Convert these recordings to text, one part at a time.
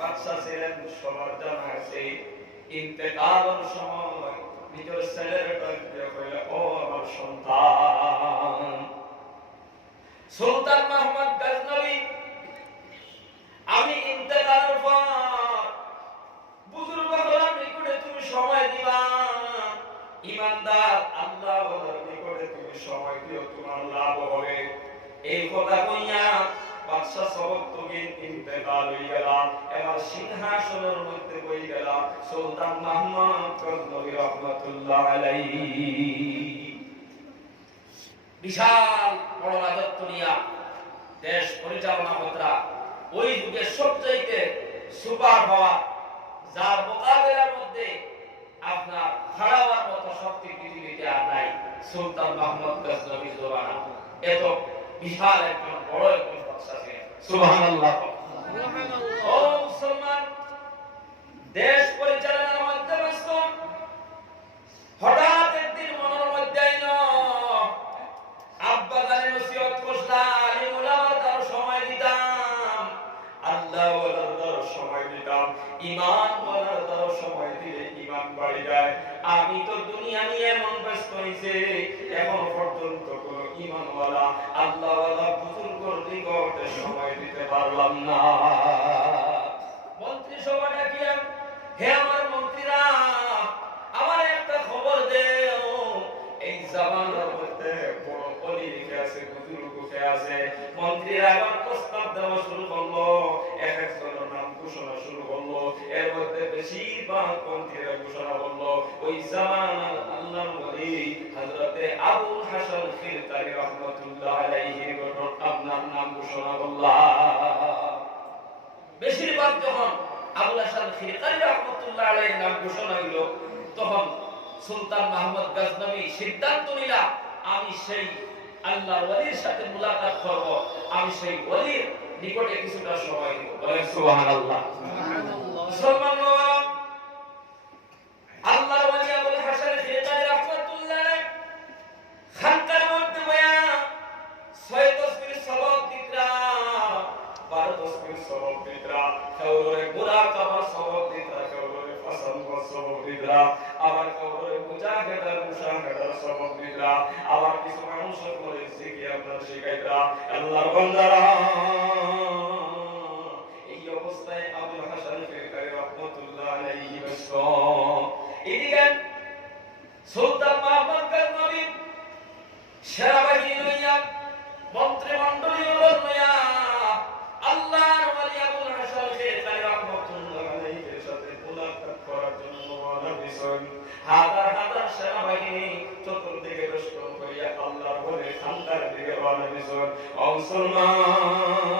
বাদশা ছিলেন, সবার জানা আছে। ইন্তেকালের সময় নিজের ছেলের ডাক দিয়ে কইল, ও আমার সন্তান। সুলতান মাহমুদ গজনবী, আমি ইন্তেকালের পর বুজুর্গ হলার নিকটে তুমি সময় দিবা, ইমানদার আল্লাহ ওয়ালার নিকটে তুমি সময় দিও, তোমার লাভ হবে। এই কথা কইয়া বাদশা সবক তুমি ইন্তেকাল হয়ে গেল। এবার সিংহাসনের মধ্যে বই গেল সুলতান মাহমুদ গজনবী রহমাতুল্লাহ আলাইহি। বিশাল বড় রাজত্ব নিয়া দেশ পরিচালনা করা ওই যুগে সবচাইতে সুপার পাওয়ার, যার মোকাবেলার মধ্যে আপনার খাড়াওয়ার মতো শক্তি পৃথিবীতে আর নাই, সুলতান মাহমুদ গজনবী জওয়ানা। এত বিশাল একজন বড় একজন বাদশা ছিলেন। সুবহানাল্লাহ। ও মুসলমান, দেশ পরিচালনার মধ্যে ব্যস্ত, হঠাৎ একদিন মনের মধ্যে আইলো আব্বা জানের নসিহত করলা, আলিম ওলামার দ্বারা সময় দিতাম, আল্লাহ ওয়ালার দ্বারা সময় দিতাম, ঈমান ওয়ালার দ্বারা সময় দিলে ঈমান বাড়ে যায়। আমি তো দুনিয়া নিয়ে মন ব্যস্ত হইছে, এখন পর্যন্ত কোন ঈমান ওয়ালা আল্লাহ ওয়ালা বুজুর্গর নিকটে সময় দিতে পারলাম না। মন্ত্রী সভা ডাকিলেন, হে আমার মন্ত্রীরা, আমার একটা খবর দেও, এই জামানার মধ্যে বড় অলি লিখে আছে, বুজুর্গ লিখে আছে। মন্ত্রীরা আবার প্রস্তাব দেওয়া শুরু করলো, এক একজনের নাম ঘোষণা শুরু করলো। এর মধ্যে বেশিরভাগ মন্ত্রীরা ঘোষণা করলো ওই জামানার আল্লাহর ওলি হযরতে আবুল হাসান খিলকারী রাহমাতুল্লাহ আলাইহির আপনার নাম ঘোষণা করলা। বেশিরভাগ যখন আবুল হাসান খিলকারী রাহমাতুল্লাহ আলাইহির নাম ঘোষণা হলো, তখন সুলতান মাহমুদ গজনবী সিদ্ধান্ত নিলা, আমি সেই আল্লাহর ওলির সাথে মুলাকাত করব, আমি সেই ওলির নিকটে কিছুটা সময় দেব। বলেন সুবহানাল্লাহ। সুবহানাল্লাহ। আল্লাহর ওলি আবুল হাসান খিলকারী রাহমাতুল্লাহ আলাইহি খানকার মধ্যে বয়া 6 তসবির সবক দিতরা, 12 তসবির সবক দিতরা, কাউরে মুরাকাবা সবক দিতরা, কাউরে পছন্দ সবক দিতরা, আবার কাউরে মুজাহিদার মুশাহাদার সবক দিতরা, আবার কিছু মানুষ করে শিখে আপনারা শিখাইতরা। আল্লাহর বান্দারা, এই অবস্থায় আবুল হাসান খিলকারী রাহমাতুল্লাহ আলাইহি ব্যস্ত। এদিকে সুলতান মাহমুদ গজনবী সেনাবাহিনী লইয়া, মন্ত্রিমণ্ডলী লইয়া আল্লাহর ওলি আবুল হাসান খিলকারী রাহমাতুল্লাহ আলাইহির সাথে মুলাকাত করার জন্য রওনা দিছেন। হাজার হাজার সেনাবাহিনী চতুর্দিকে বেষ্টন করিয়া আল্লাহর ওলি খানকার দিকে রওনা দিছেন। মুসলমান,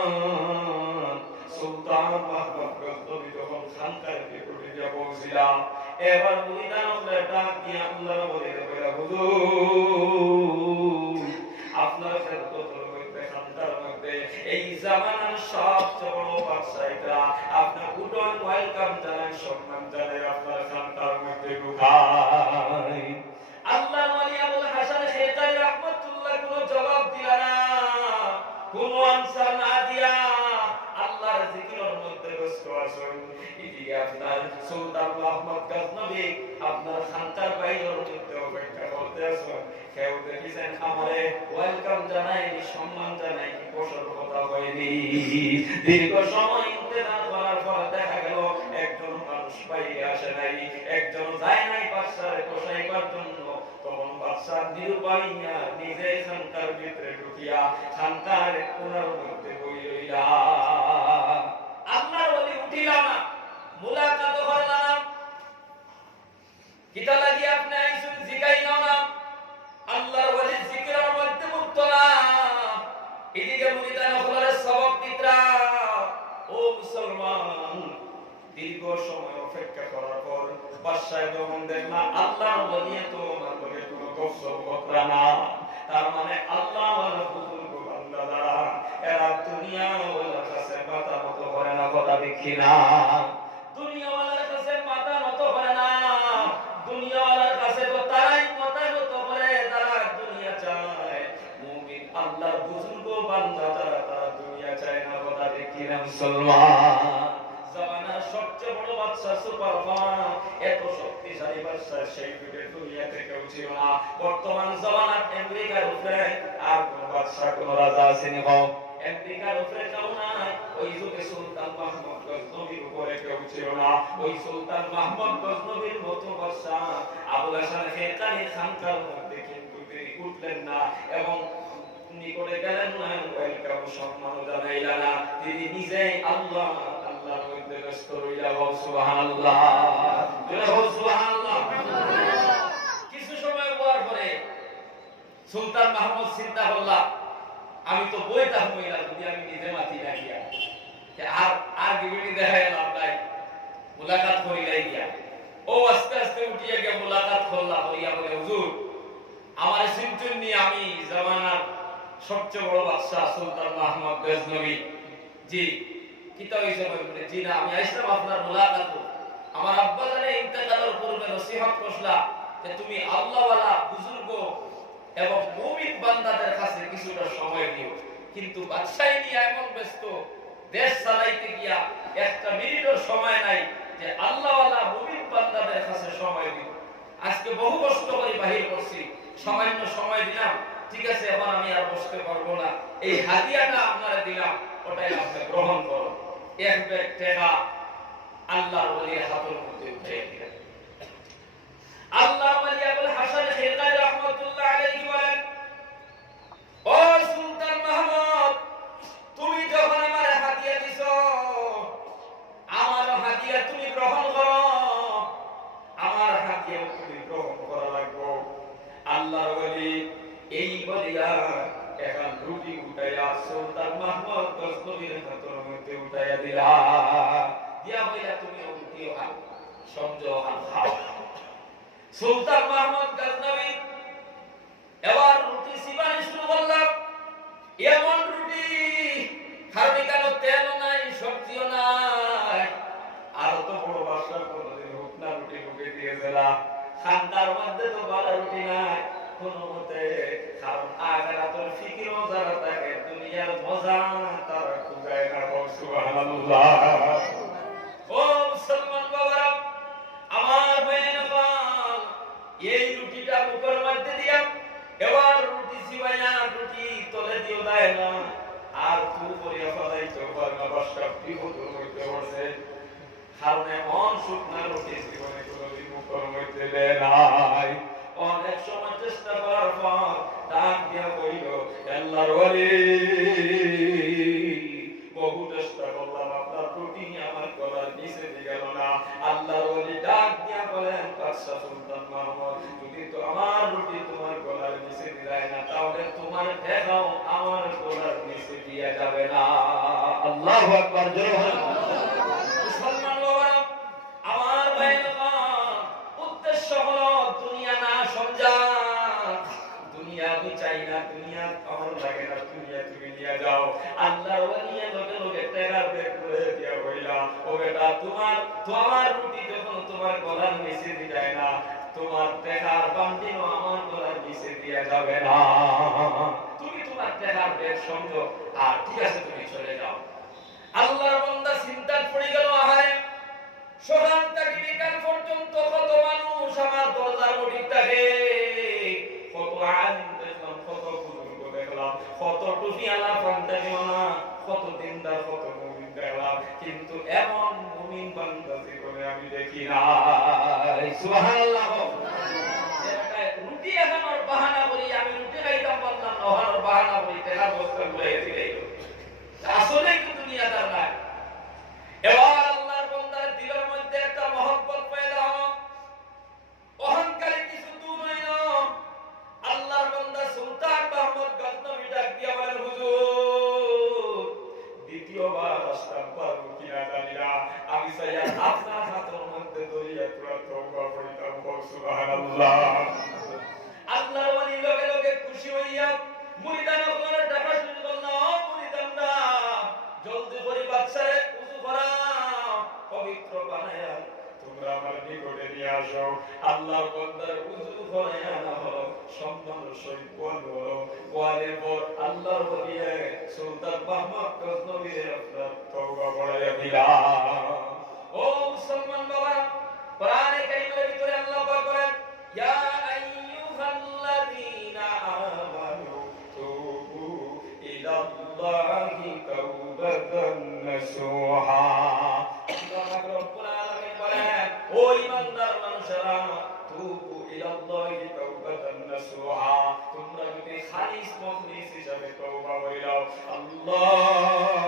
সুলতান মাহমুদ গজনবী যখন খানকার দিকে পৌঁছিলাম, এবার মুরিদানকে ডাক দিয়ে আল্লাহর ওলি কইলা, হুজুর, আপনার খেদমতের মধ্যে খানকার মধ্যে এই জামানার সবচেয়ে বড় বাদশা এটা, আপনার উডন ওয়েলকাম জানাই, সম্মান জানাই, আপনার খানকার মধ্যে ঢুকাই। আল্লাহর ওলি আবুল হাসান খিলকারী রাহমাতুল্লাহ কোনো জবাব দিলা না, কোনো আনসার না দিয়া আল্লাহর জিকিরের মধ্যে ব্যস্ত আছেন। এদিকে আপনার সুলতান মাহমুদ গজনবী আপনার খানকার বাইরের মধ্যে অপেক্ষা করতে আছেন। কেউ দেখেছেন আমারে ওয়েলকাম জানাই, সম্মান জানাই, বসার কথা হয়নি। দীর্ঘ সময় ইন্তজার করার পর দেখা গেল একজন মানুষ বাইরে আসে নাই, একজন যায় নাই বাদশার বসাইবার জন্য। তখন বাদশা নিরুপাইয়া নিজে খানকার ভিতরে ঢুকিয়া খানকার কোণার মধ্যে বই রইলা। আল্লাহর ওলি উঠিলা না, মুলাকাত করলা না, কিতা লাগি আপনি আইসুন জিগাই না, আল্লাহর ওলি জিকিরের মধ্যে মুক্ত না। এদিকে মুরিদান হলের সবক দিতরা। ও মুসলমান, দীর্ঘ সময় অপেক্ষা করার পর বাদশাহ যখন দেখলা আল্লাহর ওলি তো আমার বলে কোনো গসব বকরা না, তার মানে আল্লাহ ওয়ালা বুজুর্গ বান্দা যারা, এরা দুনিয়া ওয়ালার কাছে মাথা নত করে না। কথা দেখি না, দুনিয়া ওয়ালার কাছে মাথা নত করে না। দুনিয়া ওয়ালার কাছে তো তারাই মাথা নত করে, তারা দুনিয়া চায়। মুমিন আল্লাহর বুজুর্গ বান্দা যারা, তারা দুনিয়া চায় না। কথা দেখি না মুসলমান, জামানার সবচেয়ে বড় বাদশা সুপার পাওয়ার এত শক্তিশালী বাদশা সেই যুগে দুনিয়াতে কেউ ছিল না। বর্তমান জামানার আমেরিকার উপরে আর কোন বাদশা কোন রাজা আসেনি হোক, আমেরিকার উপরে কেউ নাই। ওই যুগে সুলতান মাহমুদ গজনবীর উপরে কেউ ছিল না। ওই সুলতান মাহমুদ গজনবীর মতো বাদশা আবুল হাসান হেকানি খানকার মধ্যে কিন্তু তিনি উঠলেন না এবং নিকটে গেলেন না, ওয়েলকাম সম্মান জানাইলেন না। তিনি নিজেই আল্লাহ আল্লাহর মধ্যে ব্যস্ত রইলা। সুবহানাল্লাহ, সুবহানাল্লাহ। কিছু সময় পর পরে সুলতান মাহমুদ চিন্তা করলাম, আমি তো বইটা হইলা যদি আমি নিজে মাতি না গিয়া আর আর বিবি দেখাই লাভ নাই, মুলাকাত করিলাই গিয়া। ও আস্তে আস্তে উঠিয়া গিয়া মুলাকাত করলাম, হইয়া বলে হুজুর আমার সিমটুন নিয়ে আমি জামানার সবচেয়ে বড় বাদশা সুলতান মাহমুদ গজনবী, জি কিতা হইছে বলে, জি না আমি আইছিলাম আপনার মুলাকাত। আমার আব্বা জানে ইন্তেকালের পূর্বে নসিহত করলা যে তুমি আল্লাহওয়ালা বুজুর্গ এবং মুমিন বান্দাদের কাছে কিছুটা সময় দিও, কিন্তু বাদশাহী নিয়ে এমন ব্যস্ত, দেশ চালাইতে গিয়া একটা মিনিটের সময় নাই যে আল্লাহওয়ালা মুমিন বান্দাদের কাছে সময় দিও। আজকে বহু কষ্ট করে বাহির করছি, সামান্য সময় দিলাম, ঠিক আছে এখন আমি আর বসতে পারবো না, এই হাদিয়াটা আপনারা দিলাম, ওটাই আপনি গ্রহণ করুন। এক ব্যাগ টাকা আল্লাহর ওলির হাতের মধ্যে উঠে দিলেন। আল্লাহর ওলি আবুল হাসান খেরকানি রাহমাতুল্লাহ আলাইহি বলেন, ও সুলতান মাহমুদ তুমি যখন আমার হাদিয়া দিছো, আমার হাদিয়া তুমি গ্রহণ করো, আমার হাদিয়া তুমি গ্রহণ করা লাগবে। আল্লাহর ওলি এই বলিয়া এখন রুটি উঠাইয়া সুলতান মাহমুদ গজনবীর হাতের মধ্যে উঠাইয়া দিলা, দিয়া বলিয়া তুমি রুটিও খাও, সমঝো খাও। সুলতান মাহমুদ গজনবী এবার রুটি সিবানি শুরু করলাম। এমন রুটি খালি কেন তেল নাই, সবজিও নাই, আর তো বড় বাদশার কোনদিন হুকনা রুটি ঢুকে দিয়েছিলা, খানকার মধ্যে তো ভালো রুটি নাই কোনো মতে, কারণ আখিরাতের ফিকিরও যারা থাকে দুনিয়ার মজা তারা খুঁজায় না। সুবহানাল্লাহ। ও মুসলমান বাবারা আমার ভাইয়েরা, এই রুটিটা মুখের মধ্যে দিলাম, এবার রুটি সিবাইয়া রুটি তলে দিও দেয় না, আর তুই করিয়া ফলাইতে পারবা, বাদশা বিপদ হইতে পড়ছে, কারণ এমন শুকনা রুটি জীবনে কোনোদিন মুখের মধ্যে দেয় নাই। অনেক সময় চেষ্টা করার পর ডাক দিয়া কইল, আল্লাহর ওলি বহু চেষ্টা করলাম, আপনার রুটি আমার গলার নিচে দিয়ে গেল না। আল্লাহর ওলি ডাক দিয়া বলেন, বাদশা সুলতান মাহমুদ যদি তো আমার রুটি তোমার গলার নিচে দিলাই না, তাহলে তোমার দেখাও আমার গলার নিচে দিয়া যাবে না। আল্লাহু আকবার, জোরে বলেন। মুসলমান বাবা আমার ভাইরা, উদ্দেশ্য হলো দুনিয়া না সমঝা, দুনিয়া আমি চাই না, দুনিয়া আমার লাগে না, দুনিয়া তুমি নিয়ে যাও। আল্লাহর ওলি লগে লগে টাকার ব্যাগ করে দিয়া কইলা, ও বেটা তোমার রুটি যখন তোমার গলার নিচে দিযায় না, তোমার টাকার বান্ডিলও আমার গলার নিচে দিয়া যাবে না। তুমি তোমার টাকার ব্যাগ সমঝো, আর ঠিক আছে তুমি চলে যাও। আল্লাহর বান্দা চিন্তায় পড়ে গেল, আহারে সকাল থেকে বিকাল পর্যন্ত কত মানুষ আমার দরজার মুঠি থাকে, কত আলিম দেখলাম, কত বুজুর্গ দেখলাম, কত টুপিওয়ালা পাঞ্জাবিওয়ালা, কত দিনদার, কত মুমিন দেখলাম, কিন্তু এমন মুমিন বান্দা জীবনে আমি দেখি নাই। সুবহানাল্লাহ। রুটি এখন ওর বাহানা করি, আমি রুটি খাইতাম পারলাম না, ওর বাহানা করি টাকা বস্তা ঘুরে দিলেই আসলে কি দুনিয়াদার নাই। এবার আল্লাহর বান্দার দিলের মধ্যে একটা মহব্বত পয়দা হলো, অহংকারে কিছু দূর হইল। আল্লাহর বান্দা সুলতান মাহমুদ গজনবী ডাক দিয়া বলেন, হুজুর দ্বিতীয়বার আসলাম পারবো কিনা জানি না, আমি চাই আপনার হাতের মধ্যে ধরিয়া তোরা তওবা করিতাম। সুবহানাল্লাহ। আল্লাহর ওলি লগে লগে খুশি হইয়া মুরিদান আপনারা ডাকা শুরু করলো, মুরিদানরা জলদি করে বাদশারে উযু করাও, পবিত্র বানায়া তোমরা আমার নিকটে নিয়ে আসো। আল্লাহর বান্দার উযু করায়া না হলো, সম্মান সহিত বলো, বলার পর আল্লাহর ওলি সুলতান মাহমুদ গজনবী আপনার তওবা করায়া দিলা। মুসলমান বাবা, কোরআনে কারীমের ভিতরে আল্লাহ পাক বলেন, ইয়া আইয়ুহাল্লাযীনা আমানু তুবু ইলাল্লাহি তাওবাতান নাসুহা। আল্লাহ পাক রব্বুল আলামিন বলেন, ও ঈমানদার মানুষেরা, তুবু ইলাল্লাহি তাওবাতান নাসুহা, তোমরা যদি খালিস মুখলিস হিসাবে তওবা করে দাও, আল্লাহ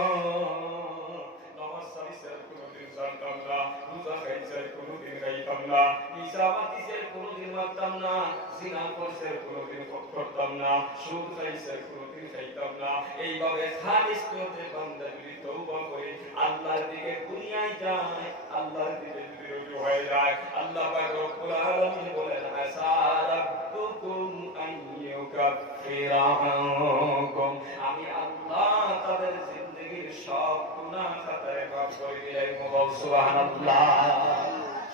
নামাজ সারিসের কোনদিন জানতাম না, রোজা খাইছের কোনদিন খাইতাম না, ইসামাতিসের কোনদিন মানতাম না, জিনা করছের কোনদিন করতাম না, সুদ খাইছের কোনদিন খাইতাম না, এইভাবে খালিস করতে বান্দা যদি তওবা করে আল্লাহর দিকে দুনিয়ায় যায়, আল্লাহর দিকে যদি রুজু হয়ে যায়, আল্লাহ পাক রব্বুল আলামিন বলেন, আসা রাব্বুকুম আন ইউকাফিরা আনকুম, আমি আল্লাহ তাদের জিন্দেগীর সব গুনাহ খাতায় মাফ করে দিলেন। সুবহানাল্লাহ।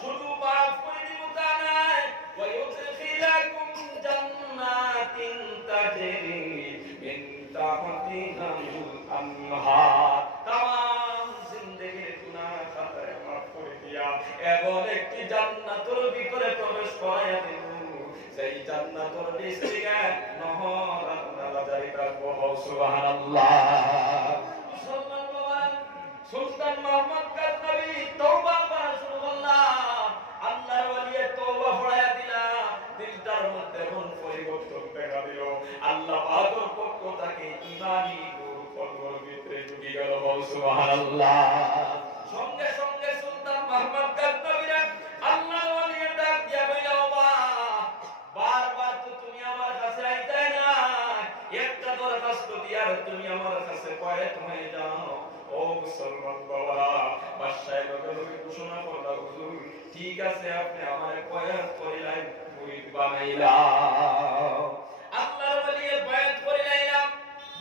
শুধু মাফ করে দিব তা নয়, ওয়া ইউদখিলাকুম জান্নাতিন তাজরি মিন তাহতিহাল আনহার, তামাম জিন্দেগীর গুনাহ খাতায় মাফ করে দিয়া এমন একটি জান্নাতের ভিতরে প্রবেশ করাইয়া দেব, সেই জান্নাতের নিচ থেকে নহর আর নালা জারি থাকবো। সুবহানাল্লাহ। মুসলমান বাবা, সুলতান মুহাম্মদ গাজনবী তওবা করা শুরু করলাম, আল্লাহর ওয়ালিয়ে তওবা পড়ায়া দিলা, দিলটার মধ্যে মন পরিবর্তন দেখা দিল, আল্লাহ পাকের পক্ষ থেকে ঈমানি নূর কলবের ভিতরে ঢুকে গেল। সুবহানাল্লাহ। সঙ্গে সঙ্গে সুলতান মুহাম্মদ গাজনবী আল্লাহর ওয়ালিয়ে ডাক দিয়া বইলা, বারবার তো তুমি আমার কাছে আইতে না, একটা দরখাস্ত দিয়ার তুমি আমার কাছে পয়েত হয়ে যাও। ও মুসলমান বাবা, বাদশাহ নবী ঘোষণা করলা, হুজুর ঠিক আছে, আপনি আমারে পয়েত করিলেন, মুরিদ বানাইলা, আল্লাহর ওয়ালি পয়েত করিলাম,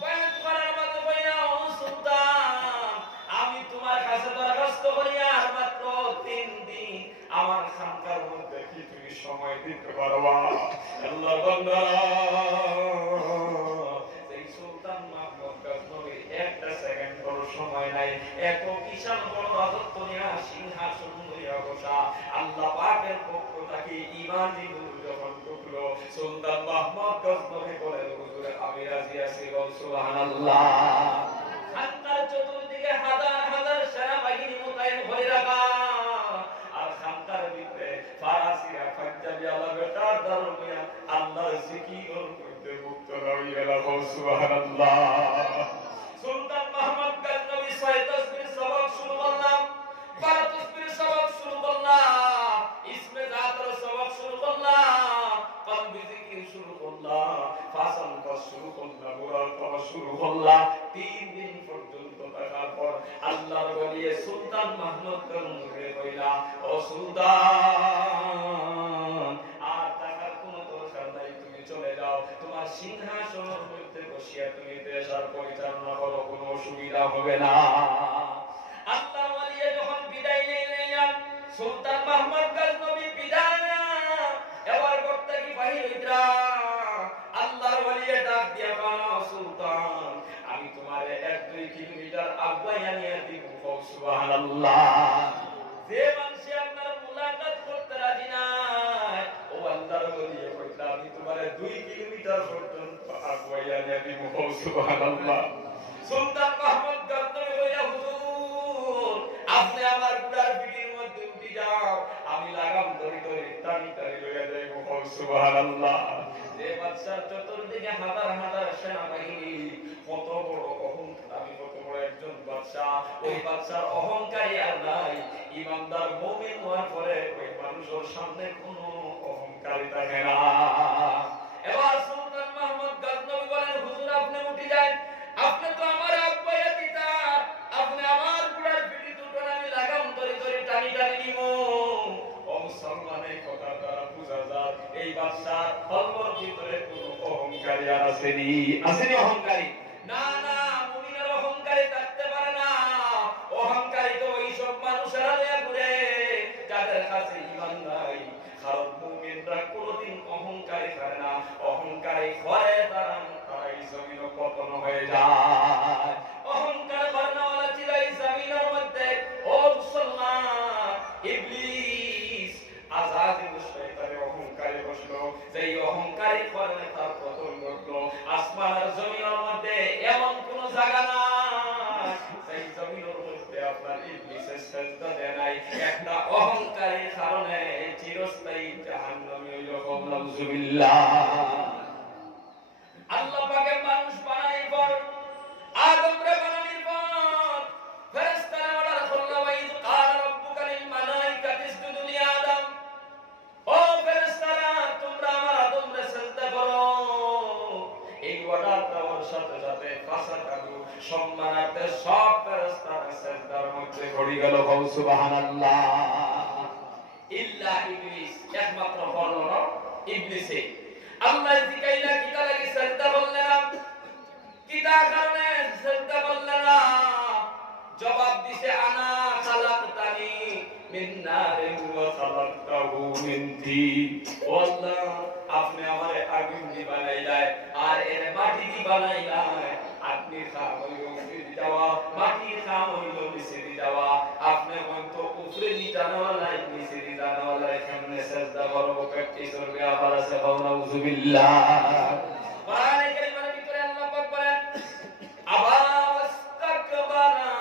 পয়েত করার মতো কইরা, ও সুলতান আমি তোমার কাছে দরখাস্ত করিয়া মাত্র 3 দিন আমার খানকার মধ্যে কি তুমি সময় দিতে পারবা? আল্লাহর বান্দা, এই সুলতান মুহাম্মদ গাজনবীর একটা সেকেন্ড বড় সময় নাই, এত বিশাল বড় রাজত্ব নিয়ে সিংহাসন লইয়া বসা, আল্লাহ পাকের পক্ষ থেকে ঈমানি নূর যখন ঢুকলো, সুলতান মুহাম্মদ গাজনবী বলেন, হুজুর আমি রাজি আছি। সুবহানাল্লাহ। খানকার চতুর্দিকে হাজার হাজার সেনাবাহিনী মোতায়েন হয়ে রাখা, আর খানকার ভিতরে ফারাসিরা পাঞ্জাবি আলাবেটার দারুমিয়া আল্লাহর জিকিরের মধ্যে মুক্ত হয়ে গেল। সুবহানাল্লাহ। সুলতান মুহাম্মদ গাজনবী 6 তাসবিহ সবক শুরু করলাম, 12 তাসবিহ সবক শুরু করলাম, ইসমে জাতের সবক শুরু করলাম, কলবি জিকির শুরু করলাম, ফাসান পাস শুরু করলাম, মুরাকাবা শুরু করলাম। 3 দিন পর্যন্ত থাকার পর আল্লাহর ওলি সুলতান মুহাম্মদ গাজনবী কইলা, ও সুলতান আর থাকার কোনো দরকার নাই, তুমি চলে যাও, তোমার সিংহাসনের মধ্যে বসিয়া তুমি দেশ আর পরিচালনা করো, কোনো অসুবিধা হবে না। আল্লাহর ওলি যখন বিদায় নিলেন, সুলতান মুহাম্মদ গাজনবী বিদায় এবার করতে কি বাহির হইরা, আল্লাহর ওলি ডাক দিয়া বলো, সুলতান আমি তোমারে 1-2 কিলোমিটার আগুয়াইয়া নিয়ে দিব। সুবহানাল্লাহ। যে মানুষ আপনার মুলাকাত করতে রাজি নাই, ও আল্লাহর ওলি কইলা, আমি তোমারে 2 কিলোমিটার পর্যন্ত আগুয়াইয়া নিয়ে দিব। সুবহানাল্লাহ। সুলতান মুহাম্মদ গাজনবী কইলা, হুজুর আপনি আমার ঘোড়ার পিঠের মধ্যে উঠে যাও, আমি লাগাম ধরে ধরে টানি টানি লইয়া যাইব। সুবহানাল্লাহ। যে বাদশার চতুর্দিকে হাজার হাজার সেনাবাহিনী, কত বড় অহংকার, আমি কত বড় একজন বাদশা, ওই বাদশার অহংকারী আর নাই। ইমানদার মুমিন হওয়ার পরে ওই মানুষের সামনে কোনো অহংকারী থাকে না। এবার সুলতান মুহাম্মদ গাজনবী বলেন, হুজুর আপনি উঠে যান, আপনি তো আমার আব্বাইয়া দিতা, আপনি আমার ঘোড়ার পিঠে দুটোন, আমি লাগাম ধরে ধরে টানি টানি নিব। ও মুসলমান, এই কথা দ্বারা বুঝা যায় এই বাদশার কলবের ভিতরে কোনো অহংকারী আর আসেনি। আসেনি অহংকারী? না না, মুমিনের অহংকারী থাকতে পারে না। অহংকারী তো ওইসব মানুষেরা নিয়ে ঘুরে যাদের কাছে ঈমান নাই। কারণ মুমিনরা কোনোদিন অহংকারী করে না, অহংকারী করে তারাই জমিন পতন হয়ে যায়। অহংকার করে না ওরা চিরাই জমিনের মধ্যে। ও মুসলমান, পরে তার পতন ঘটলো। আসমান আর জমিনের মধ্যে এমন কোন জায়গা নাই সেই জমিনের মধ্যে আপনার ইবলিসের সেজদা দেয় নাই। একটা অহংকারের কারণে চিরস্থায়ী জাহান্নামী হইল। নাউজুবিল্লাহ। আল্লাহ পাকের মানুষ বানানোর পর, আদমরে বানানোর পর ফেরেশতারা অর্ডার করল, ওয়াইদ ক্বালা রাব্বুকা লিল মালাইকাতি ইসজুদু লি আদম। ও ফেরেশতারা, তোমরা আমার আদমরে সিজদা করো। এই অর্ডার দেওয়ার সাথে সাথে ফাসাদাু সম্মানার্থে সব ফেরেশতারা সিজদার মধ্যে পড়ে গেল। সুবহানাল্লাহ। ইল্লা ইবলিস, একমাত্র হলো ইবলিসে। আল্লাহ জিকাইলা কিতা লাগি সিজদা করলেন না, কিতা কারণে সিজদা করলেন না? জবাব দিছে, আনা খালাকতানি মিন নারিন ওয়া খালাকতাহু মিন তিন। ও আল্লাহ, আপনি আমারে আগুন দিয়ে বানাইলাই আর এর মাটি দিয়ে বানাইলাই। আপনি খাওয়াইলো ফিরে যাওয়া, মাটি খাওয়াইলো নিচে দিয়ে যাওয়া। আপনি হয়তো উপরে নিটানোয়ালা নিচে দিয়ে জানাওয়ালা এখানে সিজদা করব প্র্যাকটিস করবে। আবার আছে নাউজুবিল্লাহ। কোরআনে কারীমের ভিতরে আল্লাহ পাক বলেন, আবা ওয়াস্তাকবারা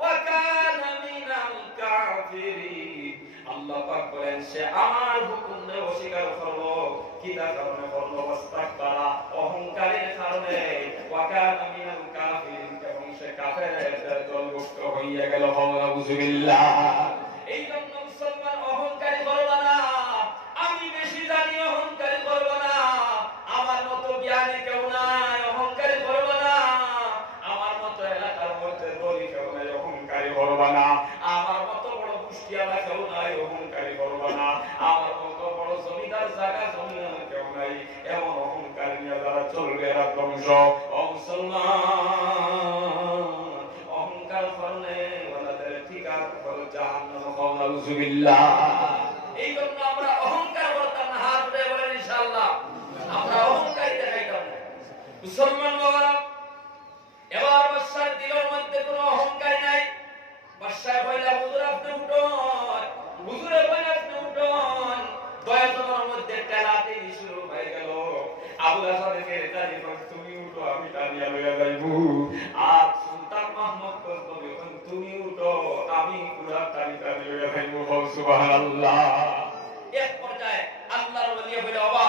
ওয়া কানা মিনাল কাফিরিন। আল্লাহ পাক বলেন, সে আমার হুকুমে অস্বীকার করলো। কিনা কারণে করলো? ওয়াস্তাকবারা, অহংকারের কারণে। ওয়া কানা মিনাল কাফিরিন, এবং সে কাফেরদের দলভুক্ত হইয়া গেল। নাউজুবিল্লাহ। এই জন্য মুসলমান অহংকারী করবা না। আমি বেশি জানি, অহংকারী করবা না। আমার মতো জ্ঞানী কেউ নাই, অহংকারী করবা না। আমার মতো এলাকার মধ্যে দলি কেউ নাই, অহংকারী করবা না। আমার মতো বড় কুষ্টিয়ালা কেউ নাই, অহংকারী করবা না। আমার মতো বড় জমিদার জায়গা জমিদার কেউ নাই, এমন অহংকারী নিয়ে যারা চলবে এরা ধ্বংস। ও মুসলমান, অহংকার করলে ওনাদের ঠিকানা হলো জাহান্নাম। নাউজুবিল্লাহ। এই জন্য আমরা অহংকার করতাম না। হাত উঠে বলেন ইনশাআল্লাহ আমরা অহংকারী দেখাইতাম না। মুসলমান বাবারা, এবার বাদশার দিলের মধ্যে কোনো অহংকার নাই। বাদশাহ কইলা, হুজুর আপনি উঠুন, হুজুরে কইলা আপনি উঠুন। দয়াজনের মধ্যে টেলাতে শুরু হয়ে গেল। আবু হাসানকে দাঁড়ি করে, তুমি উঠো, আমি টানিয়া লইয়া যাইবো। আর সুলতান মাহমুদ কইল, তুমি উঠো, আমি পুরা টানি টানি লইয়া যাইবো। সুবহানাল্লাহ। এক পর্যায়ে আল্লাহর ওলি বলে, বাবা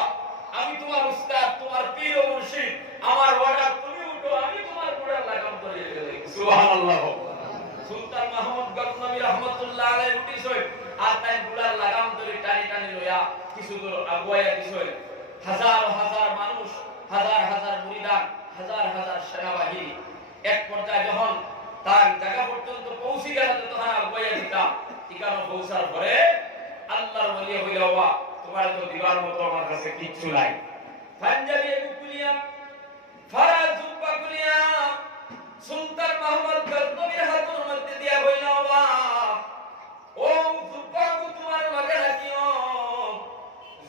আমি তোমার উস্তাদ, তোমার পীর ও মুর্শিদ, আমার অর্ডার, তুমি উঠো, আমি তোমার গোড়ার লাগাম ধরে গেলাম। সুবহানাল্লাহ। সুলতান মাহমুদ গজনবী রাহমাতুল্লাহ আলাইহি উঠিছে আর তাই গোড়ার লাগাম ধরে টানি টানি লইয়া কিছু দূর আগুয়াইয়া দিছে। হাজার হাজার মানুষ, হাজার হাজার মুরিদান, হাজার হাজার সেনাবাহিনী। এক পর্যায়ে যখন তার জায়গা পর্যন্ত পৌঁছে গেল, তখন আগুয়াইয়া দিতা। ঠিকানা পৌঁছার পরে আল্লাহর ওলি বলে, বাবা তোমার তো দিবার মতো আমার কাছে কিচ্ছু নাই। পাঞ্জাবি কুলিয়া, ফারাজ জুব্বা কুলিয়া সুলতান মাহমুদ গজনবীর হাতের মধ্যে দিয়া বইল, বাবা ও জুব্বা তোমার লগে রাখিও।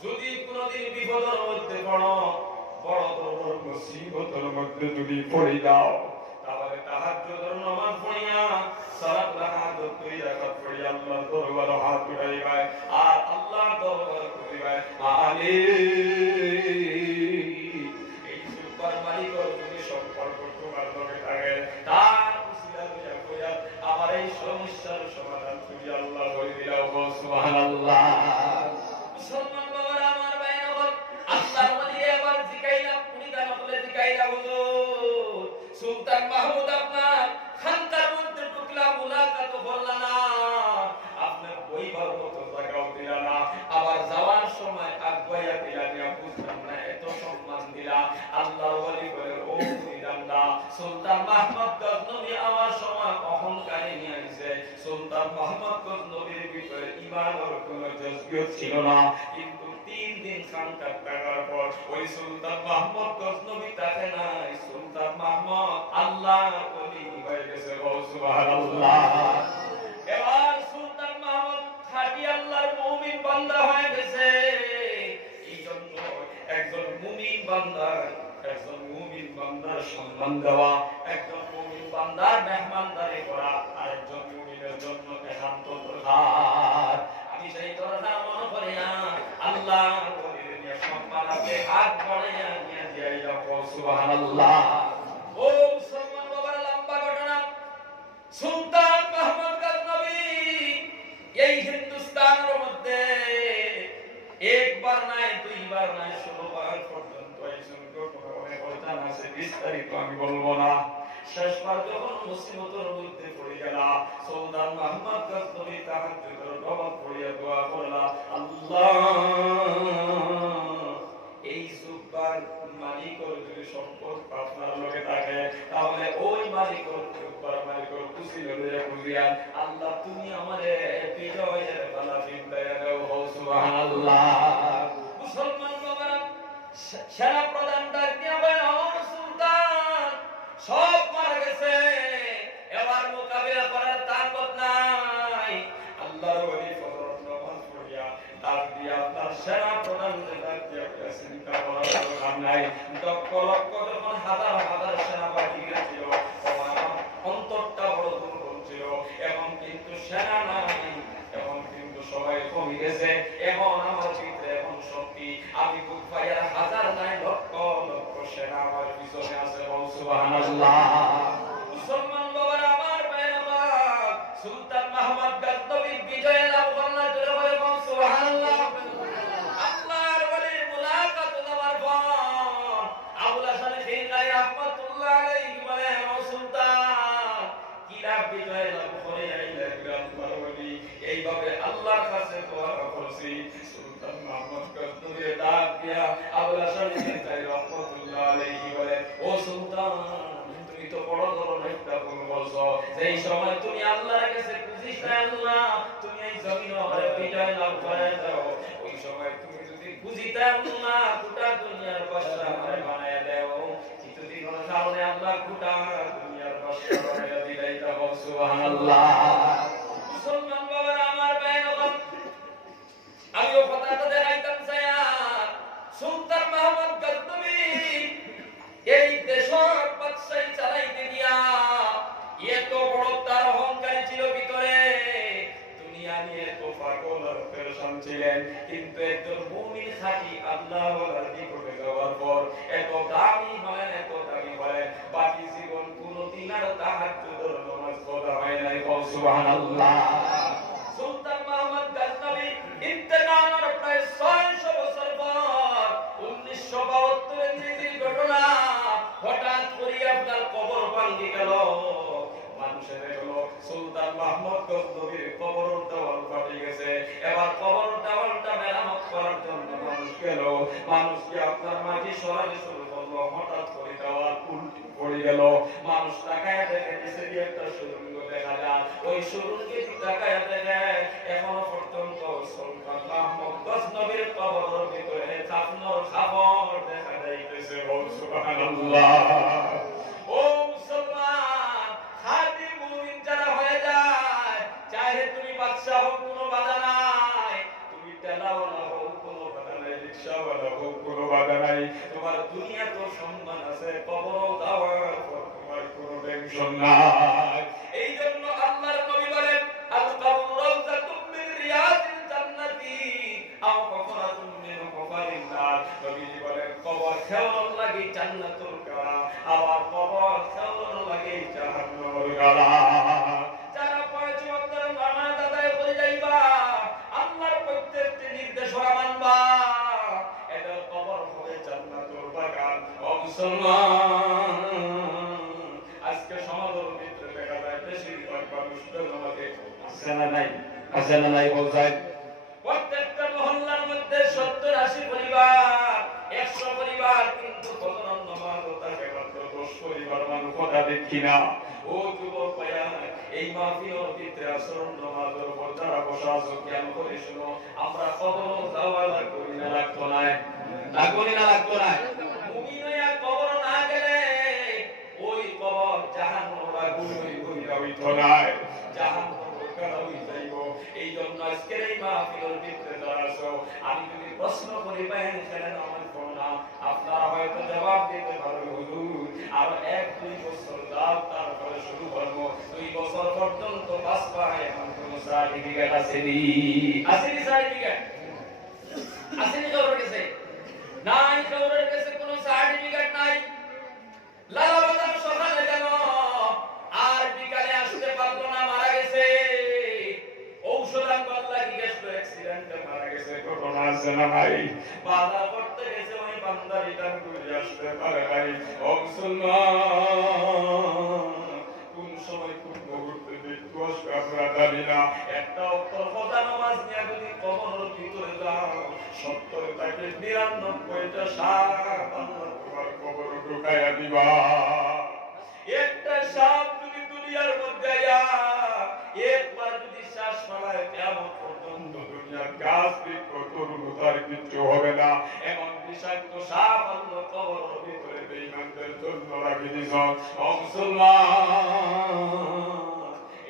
যদি কোনদিন বিপদের মধ্যে পড়ো, বড় বড় মুসিবতের মধ্যে যদি পড়ে যাও, তাহলে তাহাজ্জুদের নামাজ পড়িয়া সালাত রাকাত দুই রাকাত পড়িয়া আল্লাহর দরবারে হাত উঠাইবা আর আল্লাহর দরবারে কইবা, মালিক এই সুপার মালিকের যদি সম্পর্ক তোমার লগে থাকে, তার উসিলা দিয়া কইয়া আমার এই সমস্যার সমাধান তুমি আল্লাহ করে দিলাও। সুবহানাল্লাহ। মুসলমান বাবারা, আমার ভাইরা বল, আল্লাহর ওলি এবার জিকাইলা, উনি দানা বলে জিকাইলা, হুজুর সুলতান মাহমুদ আপনার খানকার মধ্যে টুকলা মুলাকাত করলা না, আপনার বইবার মতো জায়গাও দিলা না, আবার যাওয়ার সময় আগুয়াইয়া দিলা না, বুঝলাম না এত সম্মান দিলা। আল্লাহর ওলি বলে, ও দিলামদা, সুলতান মাহমুদ গজনবী আমার সময় অহংকারী নিয়ে আইছে। সুলতান মাহমুদ গজনবীর ভিতরে ঈমানের কোনো জজবিয়ত ছিল না, কিন্তু 3 দিন খানকার থাকার পর ওই সুলতান মাহমুদ গজনবী তাকে নাই, সুলতান মাহমুদ আল্লাহর ওলি হয়ে গেছে। সুবহানাল্লাহ। এবার সুলতান মাহমুদ খাঁটি আল্লাহর মুমিন বান্দা হয়ে গেছে। এই জন্য একজন মুমিন বান্দার সম্মান দেওয়া, একজন মুমিন বান্দার মেহমানদারি করা আরেকজন মুমিনের জন্য একান্ত দরকার। আমি সেই দরকার মনে করি না, আল্লাহ সম্মান আপনি হাত করে সুবহানাল্লাহ। ও মুসলমান বাবার লম্বা ঘটনা। সুলতান মাহমুদ গজনবী এই হিন্দুস্তানের মধ্যে একবার নাই, দুইবার নাই, 16 বার পর্যন্ত এই ঘটনা অনেক ঘটনা আছে, বিস্তারিত আমি বলবো না। শেষবার যখন মুসিবতের মধ্যে পড়ে গেল, সুলতান মাহমুদ গজনবী তাহাজ্জুদের নামাজ পড়িয়া দোয়া করলা, আল্লাহ এই সুবহান মালিকর যদি সম্পর্ক আপনার লগে থাকে, তাহলে ওই মালিকর সুবহান মালিকর খুশি হয়ে বুঝিয়া আল্লাহ তুমি আমারে বিজয়ের বালা চিন্তায় দাও। সুবহানাল্লাহ। মুসলমান বাবারা, সেনা প্রধান ডাক দিয়া বলে, ও সুলতান, সব মারা গেছে, এবার মোকাবিলা করার তাকত নাই। আল্লাহর ওলি ফজর নামাজ পড়িয়া ডাক দিয়া আপনার সেনা প্রধান ডাক দিয়া চিন্তা করার দরকার নাই। লক্ষ লক্ষ যখন হাজার হাজার সেনাবাহিনী ছিল, আমার অন্তরটা বড় দুর্বল ছিল। এখন কিন্তু সেনা নাই, এখন কিন্তু সবাই কমে গেছে। এখন আমার ভিতরে এখন শক্তি, আমি বুক পাইয়ার হাজার নাই, লক্ষ লক্ষ সেনা আমার পিছনে আছে। সুবহানাল্লাহ। মুসলমান বাবারা, আমার ভাইরা, সুলতান মাহমুদ গজনবী বিজয় লাভ করলেন, জোরে বলে সুবহানাল্লাহ। আল্লাহর ওলির মুলাকাত হওয়ার পর আবুল হাসান খিলকাই রাহমাতুল্লাহ আলাইহি বলেন, ও সুলতান, কি লাভ বিজয় লাভ করে আইলেন আল্লাহর ওলি? এইভাবে আল্লাহর কাছে দোয়া করছি। সুলতান মাহমুদ গজনবী ডাক দিয়া আবুল হাসান খিলকাই রাহমাতুল্লাহ আলাইহি বলেন, ও সুলতান, তুমি তো বড় ধরনের একটা ভুল বলছো। যেই সময় তুমি আল্লাহর কাছে খুঁজিস না, আল্লাহ তুমি এই জমিনে আমারে বিজয় লাভ করে দাও, ওই সময় তুমি যদি খুঁজিতে আল্লাহ গোটা দুনিয়ার বাদশা আমারে বানায়া দাও। কিছুদিনের কারণে আল্লাহ গোটা দুনিয়ার বাদশা বানায়া দিলাই দাও। সুবহানাল্লাহ। মুসলমান বাবারা, আমার ভাইরা, আমিও কথাটা দেখাইতাম চাই। সুলতান মাহমুদ গজনবী এই দেশের বাদশাহী চালাইতে গিয়া এত বড় তার অহংকার ছিল ভিতরে, দুনিয়া নিয়ে তো পাগল আর পেরেশান ছিলেন। কিন্তু একজন মুমিন খাঁটি আল্লাহওয়ালার নিকটে যাওয়ার পর এত দামি হলেন, এত দামি হলেন, বাকি জীবন কোনদিন আর তাহাজ্জুদের নামাজ পড়া হয় নাই। সুবহানাল্লাহ। সুলতান মাহমুদ গজনবী ইন্তেকালের প্রায় 600 বছর পর 1972 ইংরেজির ঘটনা, হঠাৎ করে আপনার কবর ভাঙে গেল। মানুষের হলো সুলতান মাহমুদ গজনবীর কবর দেওয়াল ফাটে গেছে। এবার কবর দেওয়ালটা মেরামত করার জন্য মানুষ গেল। মানুষকে আপনার মাটি সরাতে শুরু করলো। হঠাৎ করে দেওয়াল উল্টে পড়ে গেল। মানুষ তাকায় দেখে নিচে দিয়ে একটা সুরঙ্গ দেখা যায়। ওই সুরঙ্গে তাকায় দেখে এখনো পর্যন্ত সুলতান মাহমুদ গজনবীর কবরের ভিতরে চাপনোর খাবার দেখা যাইতেছে। সুবহানাল্লাহ। ও মুসলমান, খাঁটি মুমিন যারা হয়ে যায়, চাহে তুমি বাদশা হোক, কোনো বাধা নাই, তুমি তেলাওয়ালা হোক, কোনো বাধা নাই, রিকশাওয়ালা হোক, কোনো বাধা নাই, তোমার দুনিয়া তো সম্মান আছে, কবরও যাওয়ার পর তোমার কোনো টেনশন নাই। এই জন্য আল্লাহর নবী বলেন, আল কবরু রাওযাতুম মিন রিয়াদিল জান্নাতি আও হুফরাতুম মিন হুফারিন নার। নবীজি বলেন, কবর খেওয়ার লাগি জান্নাতুল গাড়া, আবার কবর খেওয়ার লাগি জাহান্নামের গাড়া। যারা 5 ওয়াক্তের নামাজ আদায় করে যাইবা, আল্লাহর প্রত্যেকটি নির্দেশ মানবা, এটা কবর হবে জান্নাতুল বাগান। ও মুসলমান, আজকে সমাজের ভিতরে দেখা যায় বেশিরভাগ মানুষ বেনামাজি আছে না নাই? আছে না নাই? বলছেন প্রত্যেকটা মহল্লার মধ্যে 70-80 পরিবার, 100 পরিবার, কিন্তু কতজন নামাজ থাকে মাত্র 10 পরিবার। মানুষ কথা দেখি না। ও যুবক ভাইয়া, এই মাহফিলের ভিতরে আসরণ নামাজের উপর যারা বসা আছো, জ্ঞান করে শুনো, আমরা কবর যাওয়ালা করি না, লাগতো না? লাগতো না? লাগতো না? মুমিন হইয়া কবর না গেলে ওই কবর জাহান্নামের আগুন হইয়া হইতো না, জাহান্নামের কারা হই যাইব। এই জন্য আজকের এই মাহফিলের ভিতরে যারা আছো, আমি যদি প্রশ্ন করি পাইন খেলেন আমার না, আপনারা হয়তো জবাব দিতে পারবেন, হুজুর আর 1-2 বছর যাও, তারপরে শুরু করবো। 2 বছর পর্যন্ত বাঁচবা, এখন কোন সার্টিফিকেট আসেনি? আসেনি সার্টিফিকেট? আসেনি কারোর কাছে? নাই, কারোর কাছে কোনো সার্টিফিকেট নাই। আছে না নাই? বাজার করতে গেছে ওই বান্দা রিটার্ন করে আসতে পারে নাই। ও মুসলমান, কোন সময় কোন মুহূর্তে মৃত্যু আসবে আমরা জানি না। একটা অক্তর কথা নামাজ নিয়ে যদি কবরের ভিতরে যাও, 70 থেকে 99টা সাপ আল্লাহ তোমার কবরে ঢুকাইয়া দিবা। একটা সাপ যদি দুনিয়ার মধ্যে আয়া একবার যদি শ্বাস ফেলায়, কিয়ামত পর্যন্ত দুনিয়ার গাছ বৃক্ষ তরুণতার কিচ্ছু হবে না। এমন বিষাক্ত সাপ আল্লাহ কবরের ভিতরে বেঈমানদের জন্য রাখি দিয়েছ। ও মুসলমান,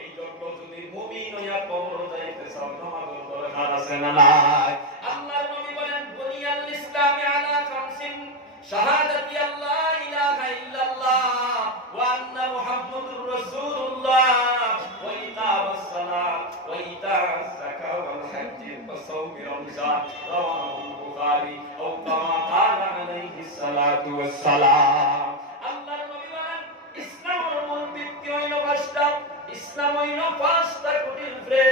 এই জন্য যদি মুমিন হইয়া কবর যাইতে চাও, নামাজের দরকার আছে না নাই? আল্লাহর নবী বলেন, বুনিয়াল ইসলামি আলা খামসিন, শাহাদাতি আল্লাহ ইলাহা ইল্লাল্লাহ ওয়া আন্না মুহাম্মাদুর রাসূলুল্লাহ ওয়া ইকামাস সালাত ওয়া ইতা'আস যাকাত ওয়াল হজ্জ ওয়া সাওমি রমজান, রাওয়াহুল বুখারী ও কামা ক্বালা আলাইহিস সালাতু ওয়াস সালাম। আল্লাহর নবী বলেন, ইসলামের মূল ভিত্তি হইল 5টা। ইসলাম হইল 5টা খুঁটির উপরে।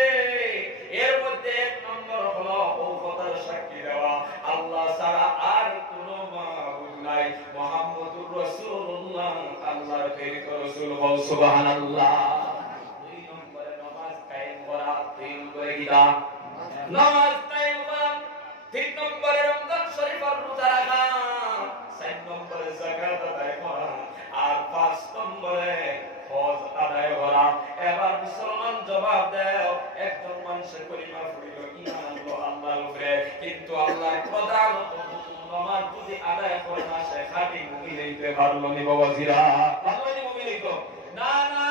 এর মধ্যে 1 নম্বর হলো ও কথার সাক্ষী দেওয়া, আল্লাহ ছাড়া আর কোনো মাবুদ নাই, মুহাম্মদুর রাসূলুল্লাহ আল্লাহর প্রেরিত রাসূল। সুবহানাল্লাহ। 2 নম্বরে নামাজ কায়েম করা। 3 নম্বরে কিটা? নামাজ কায়েম করা। 3 নম্বরে রমজান শরীফের রোজা রাখা। 4 নম্বরে যাকাত আদায় করা। আর 5 নম্বরে হজ আদায় করা। এবার মুসলমান জবাব দাও, একজন মানুষের কলিমা পড়িল, ঈমান আনলো আল্লাহর উপরে, কিন্তু আল্লাহর প্রধান নামাজ যদি আদায় করে না, সে খাঁটি মুমিন হইতে পারলো নি? বাবাজিরা, ভালোই মুমিন হইতো না? না,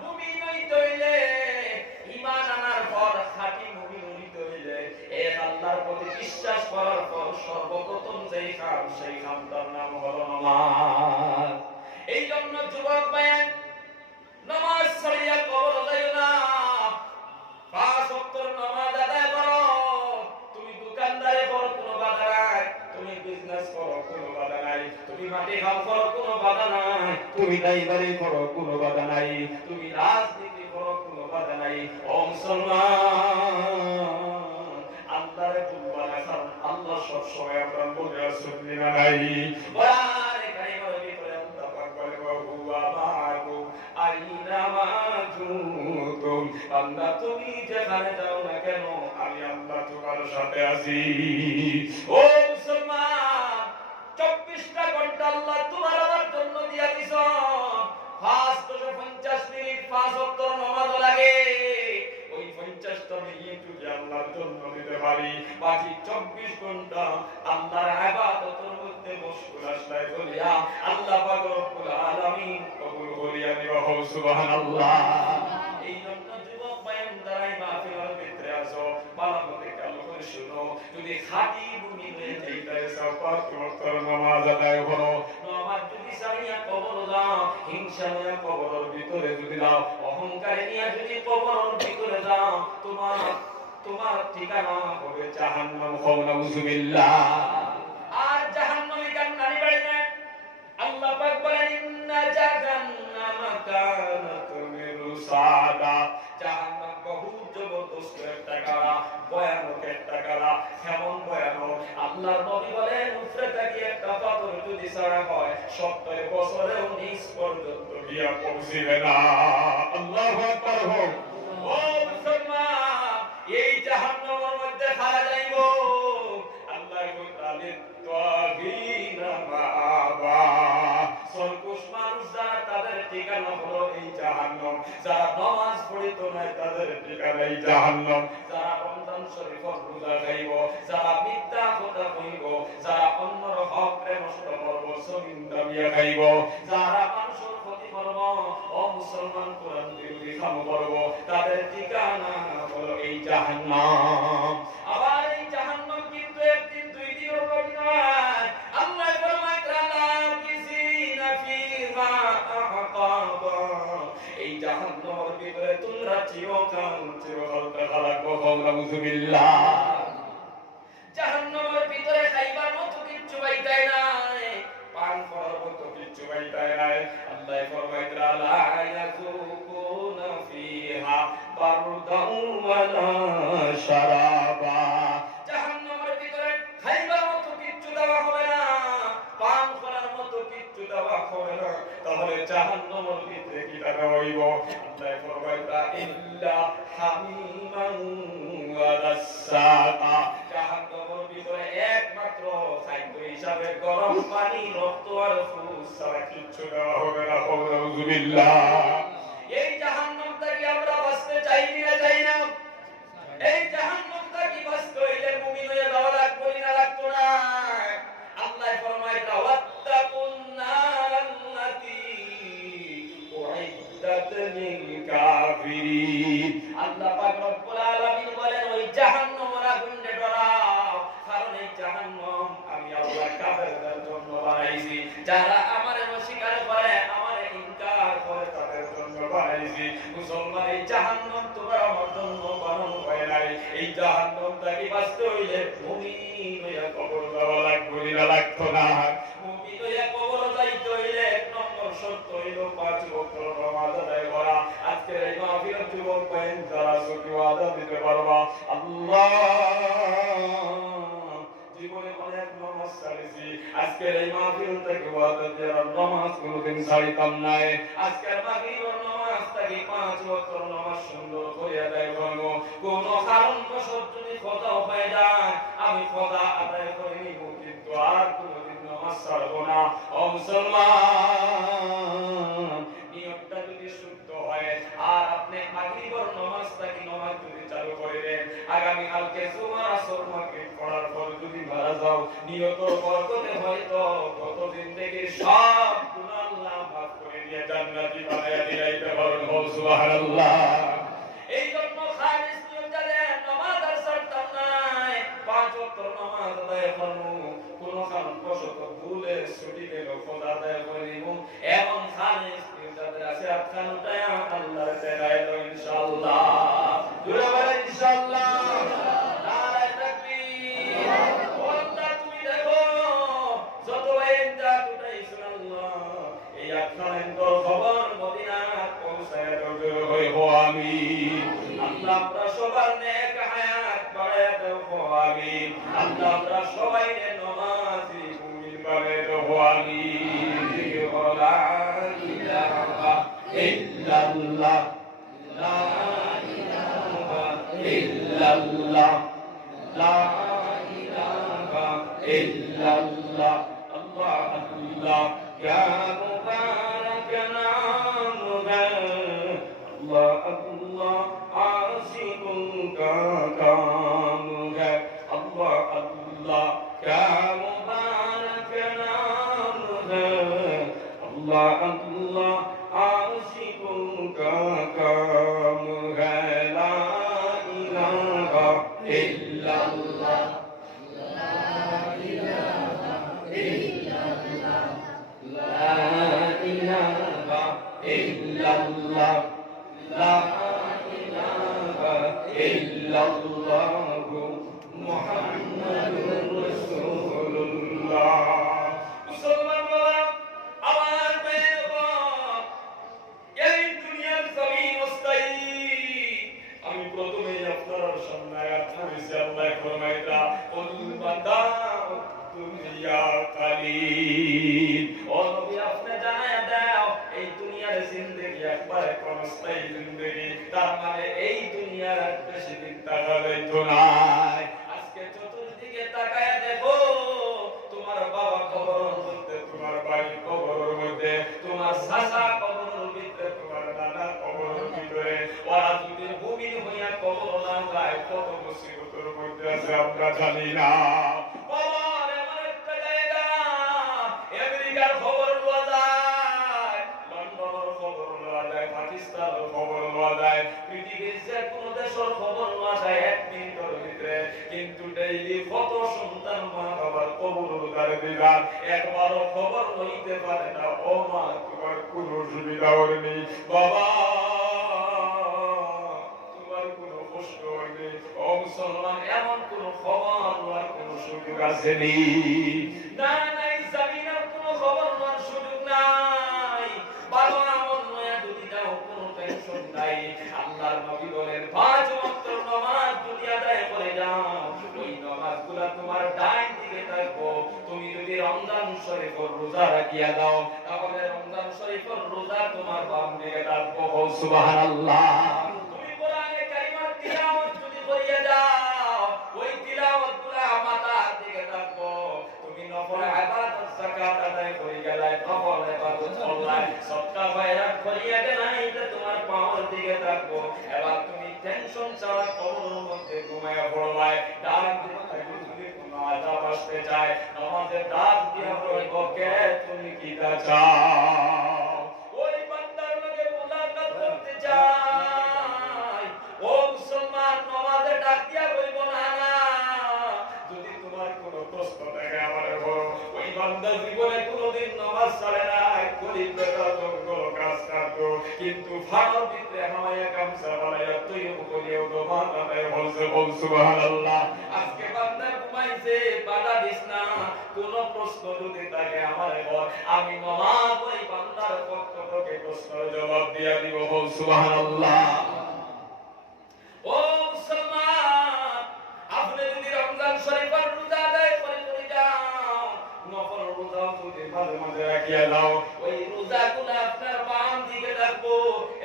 মুমিন হইতে হইলে, ঈমান আনার পর খাঁটি মুমিন হইতে হইলে, এক আল্লাহর প্রতি বিশ্বাস করার পর সর্বপ্রথম যেই কাম, সেই কামটার নাম হলো নামাজ। এই জন্য যুবক ভাইয়ের, নামাজ ছাড়িয়া কবর যাইও না। 5 ওয়াক্তের নামাজ আদায় করো। তুমি দোকানদারি করো, কোনো বাধা নাই। তুমি বিজনেস করো, কোনো বাধা নাই। তুমি মাটি খাও করো, কোনো বাধা নাই। তুমি ড্রাইভারি করো, কোনো বাধা নাই। তুমি রাজনীতি করো, কোনো বাধা নাই। ও মুসলমান, আল্লাহরে ভুলবা না, কারণ আল্লাহ সব সময় আপনার মনে আছেন না নাই? কোরআনে কারিমের ভিতরে আল্লাহ পাক বলে, ওয়া মা'কুম আইনামা কুনতুম, আল্লাহ তুমি যেখানে যাও না কেন, আমি আল্লাহ তোমার সাথে আছি। ও মুসলমান, 24টা ঘন্টা আল্লাহ তোমার আমার জন্য দিয়া দিছেন। 550 মিনিট 5 ওয়াক্তের নামাজ লাগে। ওই 50টা মিনিট যদি আল্লাহর জন্য দিতে পারি, বাকি 24 ঘন্টা আল্লাহর ইবাদতের মধ্যে মশগুল আসলাই বলিয়া আল্লাহ পাক রব্বুল আলামিন কবুল করিয়া নিবা। সুবহানাল্লাহ। এই জন্য যুবক ভাইয়ের দ্বারাই মাহফিলের ভিতরে আসো, ভালো করে খেয়াল করে শুনো। যদি খাঁটি মুমিন হয়ে যাইতে চাও, 5 ওয়াক্তের নামাজ আদায় করো। নামাজ যদি ছাড়িয়া কবর যাও, হিংসা নিয়ে কবরের ভিতরে যদি যাও, অহংকার নিয়ে যদি কবরের ভিতরে যাও, তোমার ঠিকানা হবে জাহান্নাম। নাউযুবিল্লাহ। আর জাহান্নামে কান্নারি বাড়ি না। আল্লাহ পাক বলেন, ইন্না জাহান্নামা কানাত মিরসাদা। জাহান্নাম বহুত জবরদস্ত একটা কারা, ভয়ানক একটা কারা। কেমন ভয়ানক? আল্লাহর নবী বলেন, উপরে থেকে একটা পাথর যদি ছাড়া হয়, 70 বছরেও নিচ পর্যন্ত গিয়া পৌঁছিবে না। আল্লাহু আকবার। ও মুসলমান, এই জাহান্নামের মধ্যে খারা যাইব। আল্লাহ তাআলা তাগিনা মাআবা, সর্বশ মানুষ যারা, তাদের ঠিকানা হলো এই জাহান্নাম। যারা নামাজ পড়িতো না, তাদের ঠিকানা এই জাহান্নাম। যারা রমজান শরীফের রোজা খাইব, যারা মিথ্যা কথা কইব, যারা অন্যর হক নষ্ট করব, জমিন দাবিয়া খাইব, যারা মানুষের ক্ষতি করব, ও মুসলমান কোরআন বিরোধী কাম করব, তাদের ঠিকানা হলো এই জাহান্নাম। আবার এই জাহান্নাম কিন্তু একদিন 2 দিনের নয়। আল্লাহ ফরমায়, তাআলা কিসিনা ফিহা আহকাবা। এই জাহান্নামের ভিতরে তোমরা চিরকাল থাকবে। নাউযুবিল্লাহ। জাহান্নামের ভিতরে খাইবার মতো কিচ্ছু পাইতে নাই, পান করার মতো কিচ্ছু পাইতে নাই। আল্লাহ ফরমায়, তাআলা ইয়াযুকুনা ফিহা বারদাউ ওয়ালা শারাবা। জাহান্নামের ওয়াদাসসাকা জাহান্নামের ভিতরে একমাত্র খাদ্য হিসাবে গরম পানি রক্ত আর ফুস ছাড়া কিচ্ছু দেওয়া হবে না আউযুবিল্লাহ এই জাহান্নাম থেকে আমরা বাঁচতে চাই না চাই না এই জাহান্নাম থেকে বাঁচতে হইলে মুমিন হয়ে যাওয়া লাগবে না লাগতো না আল্লাহ ফরমায় তাওয়াত্তাকুন নারাল্লাতী উইদ্দাত লিল কাফিরিন আল্লাহ পাক রব্বুল আলামিন বলেন ওই জাহান্নামের আগুনে ডরাও কারণ এই জাহান্নাম আমি আল্লাহ কাফেরদের জন্য বানাইছি যারা আমারে অস্বীকার করে আমারে ইনকার করে তাদের জন্য বানাইছি মুসলমান এই জাহান্নাম তোমার আমার জন্য বানানো হয় নাই এই জাহান্নাম থেকে বাঁচতে হইলে মুমিন হইয়া কবর যাওয়া লাগবে না লাগতো না মুমিন হইয়া কবর যাইতে হইলে এক নম্বর শর্ত হইল 5 ওয়াক্ত নামাজ আদায় করা আজকের এই মাহফিল যুবক ভাইয়ের যারা সত্যি ওয়াদা দিতে পারবা আল্লাহ জীবনে অনেক নামাজ ছাড়িছি আজকের এই মাহফিল থেকে ওয়াদা দেওয়া নামাজ কোনোদিন ছাড়িতাম না আজকের মাহফিলের নামাজ থেকে 5 ওয়াক্ত নামাজ সুন্দর করে আদায় করব কোন কারণবশত যদি খোদা হয়ে যায় আমি খোদা আদায় করে নিব কিন্তু আর কোনোদিন নামাজ ছাড়বো না ও মুসলমান নিয়তটা যদি শুদ্ধ হয় আর আপনি মাগরিবের নামাজটাকে নামাজ যদি চালু করে দেন আগামী কালকে জুমার আসর মাগরিব পড়ার পর যদি মারা যাও নিয়তর বরকতে হয়তো কত জিন্দেগির সব গুনাহ আল্লাহ মাফ করে দিয়ে জান্নাতি বানায়া দিলাইতে পারেন সুবহানাল্লাহ এই জন্য খালিস নিয়ত দেন নামাজ আর ছাড়তাম না 5 ওয়াক্ত নামাজ আদায় করব কোন কারণবশত ভুলে ছুটি গেল খোদা আদায় করে নিব এবং খালিস যাদের আছে আখান উঠায়া আল্লাহর দেখায় তো ইনশাআল্লাহ জোরে বলেন ইনশাআল্লাহ নারে তাকবীর ওয়াল্লাহ তুমি দেখো যত ইনটা উঠাইছেন আল্লাহ এই আখান তো খবর মদিনা পৌঁছায় দেবে হইব আমিন আল্লাহ আমরা সবার নেক হায়াত বাড়ায় দেবো আমিন আল্লাহ আমরা সবাই নামাজি মুমিন বানায় দেবো আমিন জিকিরুল্লাহ illallah la ilaha illallah la ilaha illallah allah allah ya mubarak namuka allah allah asikun ka kamuka allah allah ya mubarak namuka allah allah काम है ला इलाहा इल्लल्लाह ला इलाहा इल्लल्लाह ला इलाहा इल्लल्लाह ला इलाहा इल्लल्लाह मुहम्मदुर रासूलुल्लाह मुसलमान আমার এই দুনিয়ার জমিন অস্থায়ী আমি প্রথমে আপনার সামনে আপনাদের আল্লাহ ফরমাইতা কুল বাদা দুনিয়া কালিল ও নবী আপনি জানায়া দাও এই দুনিয়ার জিন্দেগি একবার ক্ষণস্থায়ী জিন্দেগি তার মানে এই দুনিয়ার আর বেশি দিন থাকা যাইতো না আজকে চতুর্দিকে তাকায়া দেখো তোমার বাবা কবরের মধ্যে তোমার ভাই কবরের মধ্যে তোমার চাচা কবরের ভিতরে তোমার দাদা কবরের ভিতরে ওরা যদি মুমিন হইয়া কবর না যায় কত মুসিবতের মধ্যে আছে আমরা জানি না কবর এমন একটা জায়গা আমেরিকার খবর লওয়া যায় লন্ডনের খবর লওয়া যায় পাকিস্তানের খবর লওয়া যায় পৃথিবীর যে কোনো দেশের খবর লওয়া যায় 1 মিনিটের ভিতরে কিন্তু ডেইলি কত সন্তান মা বাবার কবর উদ্ধারে দিলাম একবারও খবর লইতে পারে না ও মা তোমার কোনো সুবিধা হয়নি বাবা তোমার কোনো কষ্ট হয়নি ও মুসলমান এমন কোনো খবর লওয়ার কোনো সুযোগ আসেনি না নাই জামিনের কোনো খবর লওয়ার সুযোগ নাই ভালো আমল নয়া যদি দাও কোনো টেনশন নাই আল্লাহর নবী বলেন 5 ওয়াক্ত নামাজ যদি আদায় করে যাও ওই নামাজগুলো তোমার ডান দিকে থাকবো তুমি যদি রমজান শরীফের রোজা রাখিয়া দাও তাহলে রমজান শরীফের রোজা তোমার বাম দিকে থাকবো সুবহানাল্লাহ তুমি কোরআনে কারিমার তিলাওয়াত টেনশন ছাড়া কবরের মধ্যে ঘুমায়া পড়বায় ডাক দিয়ে যদি কোনো আযাব আসতে চায় নামাজে ডাক দিয়া বলবো কে তুমি কি চাও ওই বান্দার লগে মুলাকাত করতে চাই ও মুসলমান নামাজে ডাক দিয়া বলবো না না যদি তোমার কোনো প্রশ্ন থাকে আমারে বলো ওই বান্দা জীবনে কোনোদিন নামাজ ছাড়ে নাই গরিব বেটা জঙ্গল কাজ করতো কিন্তু ফাড়ার ভিতরে হামায়া গামছা বানাইয়া তৈব করিয়া দোমান বানাইয়া বলছে বল সুবহানাল্লাহ আজকে বান্দা ঘুমাইছে বাধা দিস না কোনো প্রশ্ন যদি থাকে আমারে বল আমি নামাজ ওই বান্দার পক্ষ থেকে প্রশ্নের জবাব দিয়া দিব বল সুবহানাল্লাহ ও মুসলমান আপনি যদি রমজান শরীফের রোজা আদায় করে যাও নফল রোজা যদি মাঝে মাঝে রাখিয়া দাও ওই রোজাগুলো আপনার বাম দিকে রাখবো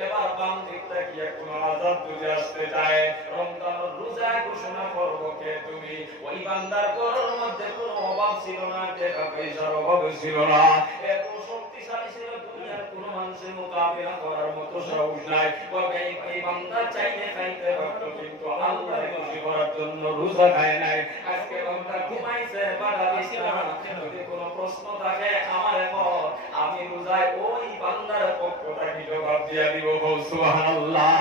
এবার বাম দিক তাকিয়ে কোনো আযাব যদি আসতে চায় রমজানের রোজা ঘোষণা করবো কে তুমি ওই বান্দার ঘরের মধ্যে কোনো অভাব ছিল না টাকা পয়সার অভাব ছিল না এত শক্তিশালী ছিল দুনিয়ার কোনো মানুষের মোকাবিলা করার মতো সাহস নাই তবে এই বান্দা চাইলে খাইতে পারতো কিন্তু আল্লাহর খুশি করার জন্য রোজা খায় নাই আজকে বান্দা ঘুমাইছে বাধা দিস না যদি কোনো প্রশ্ন থাকে আমার এখন আমি রোজায় ওই বান্দার পক্ষ থেকে জবাব দিয়া দিব সুবহানাল্লাহ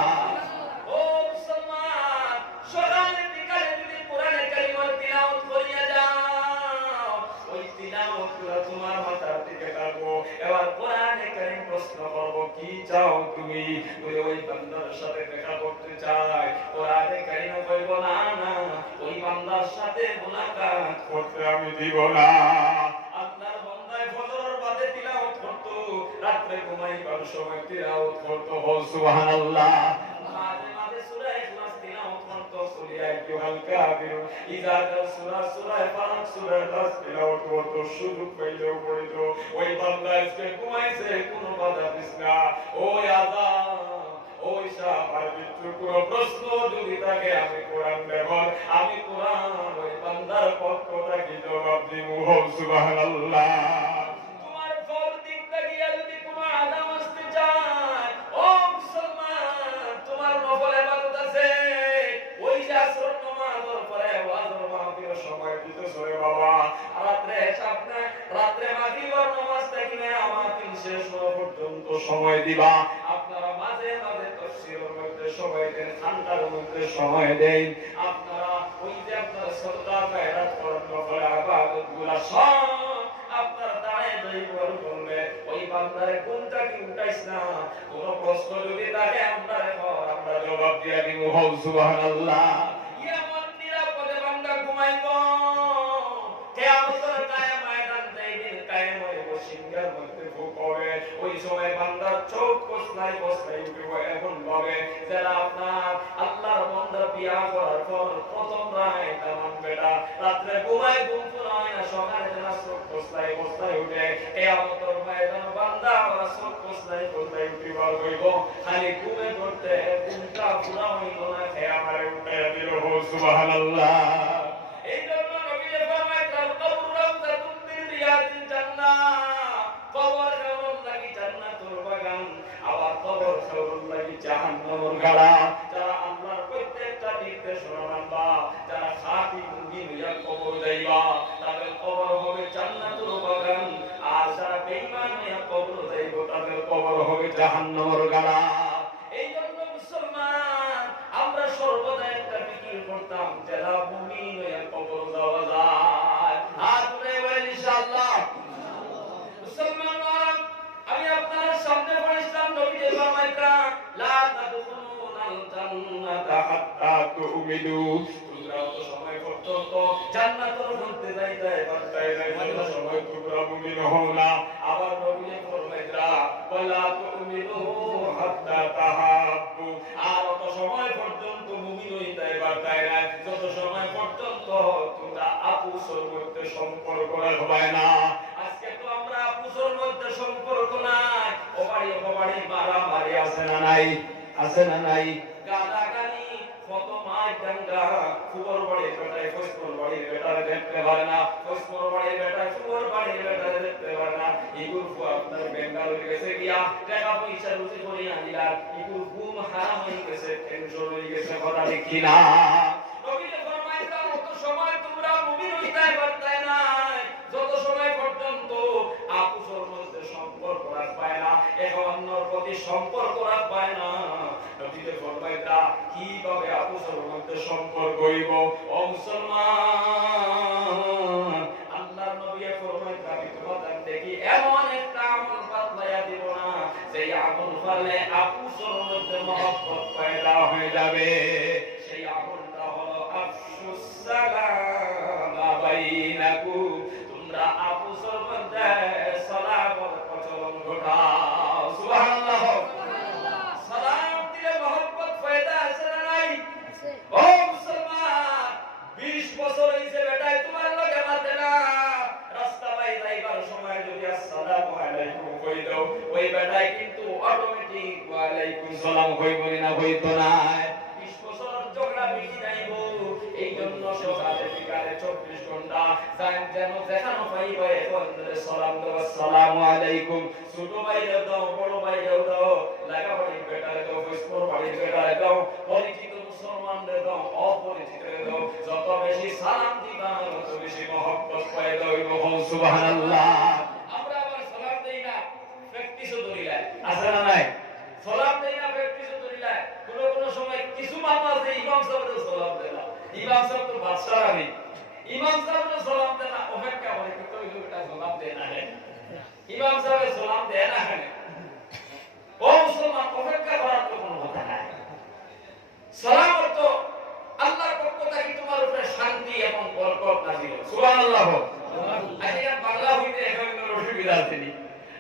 ও মুসলমান সকালে বিকালে যদি কোরআনে কারিমের তিলাওয়াত করিয়া যাও ওই তিলাওয়াতগুলো তোমার মাথার দিকে থাকবো এবার কোরআনে কারিম প্রশ্ন করব কি চাও তুমি ওই বান্দার সাথে দেখা করতে চাই কোরআনে কারিম বলবো না না ওই বান্দার সাথে মুলাকাত করতে আমি দিব না আপনার বান্দায় ফজরের বাদে তিলাওয়াত করতো রাতে ঘুমাইবার সময় তিলাওয়াত করতো সুবহানাল্লাহ মাঝে মাঝে সূরা ইখলাস তিলাওয়াত করতো সূরা আইয়ুহাল কাফিরুন ইযা সূরা ফালাক সূরা নাস তিলাওয়াত করতো সুযোগ পাইলেও পড়তো ওই বান্দা আজকে ঘুমাইছে কোনো বাধা দিস না ওই আযাব ওই সাহাবার ভিতরে কোনো প্রশ্ন যদি থাকে আমি কোরআন ব্যবহার আমি কোরআন ওই বান্দার পক্ষ থেকে জবাব দিব সুবহানাল্লাহ তোমার ফল দিক থেকে যদি কোনো আযাব আসতে চায় ও মুসলমান তোমার নফল ইবাদত আছে ওই যে আসর নামাজের পরে ওয়াজের মাহফিলের সময় দিতেছো রে বাবা রাতে মাগরিবের নামাজ থেকে মাহফিল শেষ হওয়া পর্যন্ত সময় দিবা আপনারা মাঝে মাঝে তাফসীরের মধ্যে সময় দেন খানকার মধ্যে সময় দেন আপনারা ওই যে আপনারা সরকার বাইরাত করেন নফল ইবাদতগুলো সব আপনারা দাঁড়ায় দইবর করলে ওই বান্দারে কোনটা কি উঠাইছ না কোন প্রশ্ন যদি থাকে আমরা জবাব দিয়া দিব সুবহানাল্লাহ এমন নিরাপদে বান্দা ঘুমাইবো কিয়ামতের ময়দান যেদিন কায়েম হইব সিংহার মধ্যে ফুক হবে ওই সময় বান্দার চোখ কসলাই কসলাই উঠবে এমন ভাবে যারা আপনার আল্লাহর বান্দা বিয়া করার পর প্রথম রায় তামান বেটা রাতে ঘুমায় ঘুম হয় না সকালে যারা চোখ কসলাই কসলাই উঠে কিয়ামতের ময়দান বান্দা ওরা চোখ কসলাই কসলাই উঠিবার হইব খালি ঘুমে পড়তে ঘুমটা পুরা হইল না কিয়ামতে উঠে দিল সুবহানাল্লাহ এই জন্য নবী ফরমায় কাল কবর রাউযাতুন মিন রিয়াদিল জান্নাহ কবর কেমন লাগি জান্নাতুল বাগান আবার কবর কেমন লাগি জাহান্নামের গাড়া যারা আল্লাহর প্রত্যেকটা নির্দেশনা মানবা যারা খাঁটি মুমিন হইয়া কবর যাইবা তাদের কবর হবে জান্নাতুল বাগান আর যারা বেঈমান হইয়া কবর যাইব তাদের কবর হবে জাহান্নামের গাড়া এই জন্য মুসলমান আমরা সর্বদা একটা ফিকির করতাম যারা মুমিন হইয়া কবর যাওয়া যায় আর তোমরা বলেন ইনশাআল্লাহ মুসলমান আমি আপনাদের সামনে পড়েছিলাম নবী ফরমাইতা লা তাদখুলুনাল জান্নাতা হাত্তা তুমিনু তোমরা তো সময় পর্যন্ত জান্নাতের মধ্যে যাইতে পারতাই না কোনো সময় তোমরা মুমিন হও না আবার নবী ফরমাইতা ওয়ালা তুমিনু হাত্তা তাহাব্বু আর তো সময় পর্যন্ত মুমিন হইতে পারতাই না যত সময় পর্যন্ত তোমরা আপুসের মধ্যে সম্পর্ক রাখবে না আজকে তো আমরা আপুসের মধ্যে সম্পর্ক নাই ওবাড়ি মারামারি আছে না নাই গালাগালি কত মাই দাঙ্গা ফুবর বাড়ির বেটায় ফসফর বাড়ির বেটারে দেখতে পারে না ফসফর বাড়ির বেটায় ফুবর বাড়ির বেটারে দেখতে পারে না ইগুর ফু আপনার বেঙ্গালুরু গেছে গিয়া টাকা পয়সা রুজি করে আনিলা ইগুর ফু হারাম হয়ে গেছে, টেনশন হয়ে গেছে, কথা ঠিক কিনা? নবীজি ফরমাইলেন অত সময় তোমরা মুমিন হইতে পারতে না, যত সময় পর্যন্ত আপুসের মধ্যে সম্পর্ক রাখবে না, এক অন্যর প্রতি সম্পর্ক রাখবে না। নবীজি ফরমাইলেন কিভাবে আপুসের মধ্যে সম্পর্ক হইব? ও মুসলমান, আল্লাহর নবী ফরমাইলেন আমি তোমাদের দেখি এমন একটা আমল বাতলাইয়া দিব না, সেই আমল করলে আপুসের মধ্যে মহব্বত পয়দা হয়ে যাবে। সেই আমলটা হলো আফশুস সালাম বাইনাকুম, তোমরা আপুসের মধ্যে সালামের প্রচলন ঘটাও। সুবহানাল্লাহ। সালাম দিলে মহব্বত পয়দা আছে না নাই? ও মুসলমান, 20 বছর হইছে বেটাই তোমার লগে মাতে না, রাস্তা পাই যাইবার সময় যদি আসসালামু আলাইকুম কই দাও, ওই বেটাই কিন্তু অটোমেটিক ওয়া আলাইকুম সালাম কইব না, কইতো না। 20 বছর ঝগড়া বেশি যাইব। এই জন্য সকালে বিকালে 24 ঘন্টা যেন দেখানো পাইব এখন সালাম দাও, আসসালামু আলাইকুম। ছোট ভাইরে দাও, বড় ভাইরে দাও, লাগাবাড়ি বেটারে দাও, ফিসপুর বাড়ির বেটারে দাও, পরিচিত মুসলমানদের দাও, অপরিচিতদের দাও। যত বেশি সালাম দিবা তত বেশি মহব্বত পয়দা হইব। সুবহানাল্লাহ। আমরা আবার সালাম দেই না, প্র্যাকটিসও করি না, আছে না নাই? সালাম দেই না, প্র্যাকটিসও করি না। কোন সময় কিছু মানুষ আছে ইমাম সাহেবের সালাম দেয় না। ইমাম সাহেব তো বাদশাহ আমি, ইমাম সাহেবের সালাম দেয় না, অপেক্ষা করে কিন্তু ওই লোকটা সালাম দেয় না। ইমাম সাহেবের সালাম দেয় না কেন? ও মুসলমান, অপেক্ষা করার তো কোনো কথা নাই। সালাম অর্থ আল্লাহর পক্ষ থেকে তোমার উপরে শান্তি এবং বরকত নাযিল হোক। সুবহানাল্লাহ। আজকে বাংলা হইতে এখন কোনো অসুবিধা আছে নি।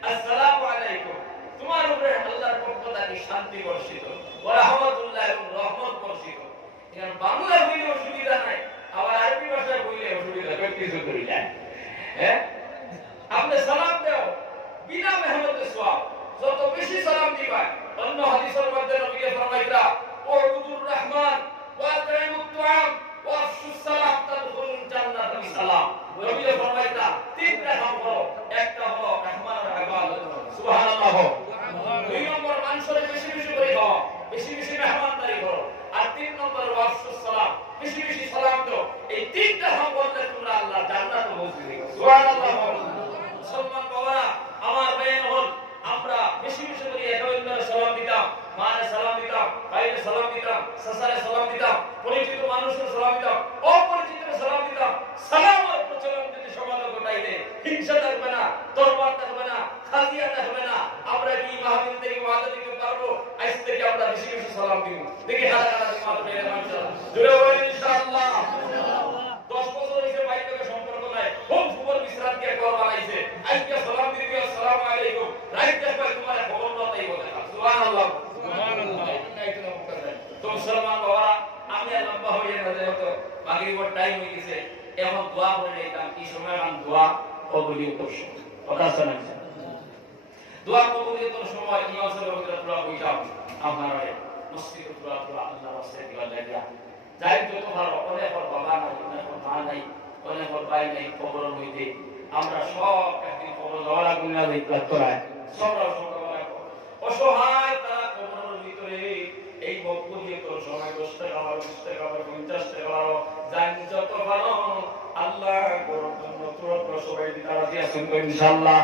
আসসালামু আলাইকুম, তোমার উপরে আল্লাহর পক্ষ থেকে শান্তি বর্ষিত, ওয়া রাহমাতুল্লাহ এবং রহমত বর্ষিত। এখন বাংলা হইলে অসুবিধা নাই, আবার আরবি ভাষায় হইলে অসুবিধা, কিছু করি যায়। হ্যাঁ, আপনি সালাম দাও বিনা মেহনতে সওয়াব, যত বেশি সালাম দিবা। অন্য হাদিসের মধ্যে নবী ফরমাইলেন ওয়াবুদুর রহমান ওয়া আতইমুত তুআম ওয়া আফশুস সালাম তাদখুলুল জান্নাত বিসালাম। নবী ফরমাইলেন তিনটা কাম করো, একটা হলো রহমানের ইবাদত, সুবহানাল্লাহ। দুই নম্বর মানুষের বেশি বেশি করে খাও, বেশি বেশি মেহমানদারি করো, আর তিন নম্বর ওয়াফশুস সালাম, বেশি বেশি সালাম দাও। এই তিনটা কাম করলে তোমরা আল্লাহ জান্নাতে পৌঁছে দিবে। সুবহানাল্লাহ। মুসলমান বাবারা, আমার বয়ান হল আমরা বেশি বেশি করে একান্তরে সালাম দিতাম, মায়ের সালাম দিতাম, ভাইয়ের সালাম দিতাম, সাসারে সালাম দিতাম, পরিচিত মানুষের সালাম দিতাম, অপরিচিতের সালাম দিতাম। সালামের প্রচলন যদি সমাজে ঘটাই দেয়, হিংসা থাকবে না, তরবার থাকবে না, খাজিয়া থাকবে না। আমরা কি মাহফিল থেকে ওয়াদা দিতে পারবো আজ থেকে আমরা বেশি বেশি সালাম দিব? দেখি হাজার হাজার মাত্র ইনশাআল্লাহ, জোরে বলেন ইনশাআল্লাহ। 10 বছর হইছে ভাই থেকে সম্পর্ক নাই, খুব সুবর বিশ্রাম দিয়ে ঘর বানাইছে, আজকে সালাম দিবি আসসালামু আলাইকুম, রাইট দেখবে তোমার খবর নতাই বলে। সুবহানাল্লাহ, সুবহানাল্লাহ। তো মুসলমান বাবারা, আমি লম্বা হয়ে না যাই, তো মাগরিবের টাইম হয়ে গেছে, এখন দোয়া করে নিতাম। কি সময় আমি দোয়া কবুলিয়তের সময়, কথা শোনেন, দোয়া কবুলিয়তের সময় ইমাম সাহেবের দোয়া কইতাম। আপনারা মসজিদে দোয়া আল্লাহর রাস্তায় দিবা লাগিয়া যাই, যত ভালো অনেক বাবা নাই, অনেক মা নাই, অনেক ভাই নাই, কবর হইতে আমরা সব একদিন কবর যাওয়ার গুণা দেখলাম তোরায় সবরাও সকালবেলা অসহায় তারা কবরের ভিতরে এই বকবুলিয়তের সময় 10 টাকা 20 টাকা 50 টাকা যাই যত ভালো আল্লাহ করুন, নতুন সবাই দিতে রাজি আছেন তো ইনশাআল্লাহ।